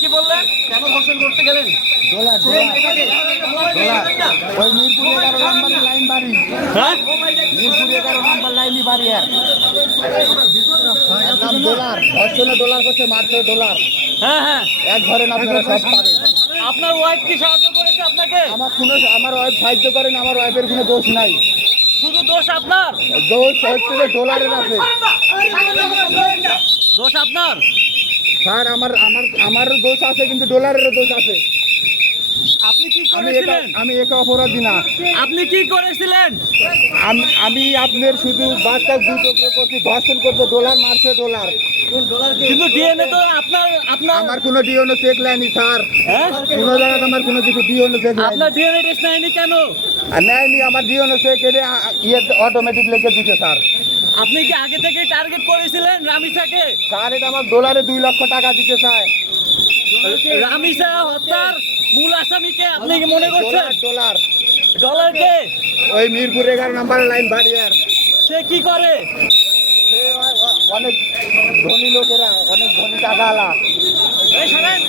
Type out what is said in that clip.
কি বললেন কেন ধর্ষণ করতে গেলেন? ওই মিরপুর 11 নম্বর লাইন বাড়ি, মিরপুর 11 নম্বর লাইনই বাড়ি। একদম ডলার ধর্ষণে ডলার করছে, মারছে ডলার। হ্যাঁ এক ধরেন আপনারা সব পারেন। আপনার ওয়াইফ কি সাহায্য করেছে আপনাকে? আমার ওয়াইফ সাহায্য করেন, আমার ওয়াইফের কোনো দোষ নাই। শুধু দোষ আপনার? দোষ হচ্ছে যে ডলারের আছে দোষ আপনার স্যার। আমার দোষ আছে, কিন্তু ডলারেরও দোষ আছে। আপনি কি করেছিলেন? আমি একা অপরাধী না। আপনি কি করেছিলেন? আমি আপনার শুধু বাচ্চা দুটো করছি, ধর্ষণ করতে ডলার মারছে ডলার। কিন্তু ডিএনএ তো আপনার আমার কোনো ডিএনএ চেক লাইনি স্যার। হ্যাঁ, কোনো জায়গায় আমার কোনো কিছু ডিএনএ চেক লাইনি। আপনার ডিএনএ টেস্ট নেয়নি কেন? নেয়নি, আমার ডিএনএ চেক এর অটোমেটিক লিখে দিতে স্যার। আপনি কি আগে থেকে টার্গেট করেছিলেন রামিসাকে? স্যার এটা আমার ডলারে 2 লক্ষ টাকা দিতে চায়। রামিসা হত্যার মূল আসামিকে আপনি কি মনে করছেন? ডলার ডলার কে? ওই মিরপুর 11 নম্বর লাইন বাড়িয়ার। সে কি করে? অনেক ধনী লোকেরা, অনেক ধনী টাকাওয়ালা। এই শোনেন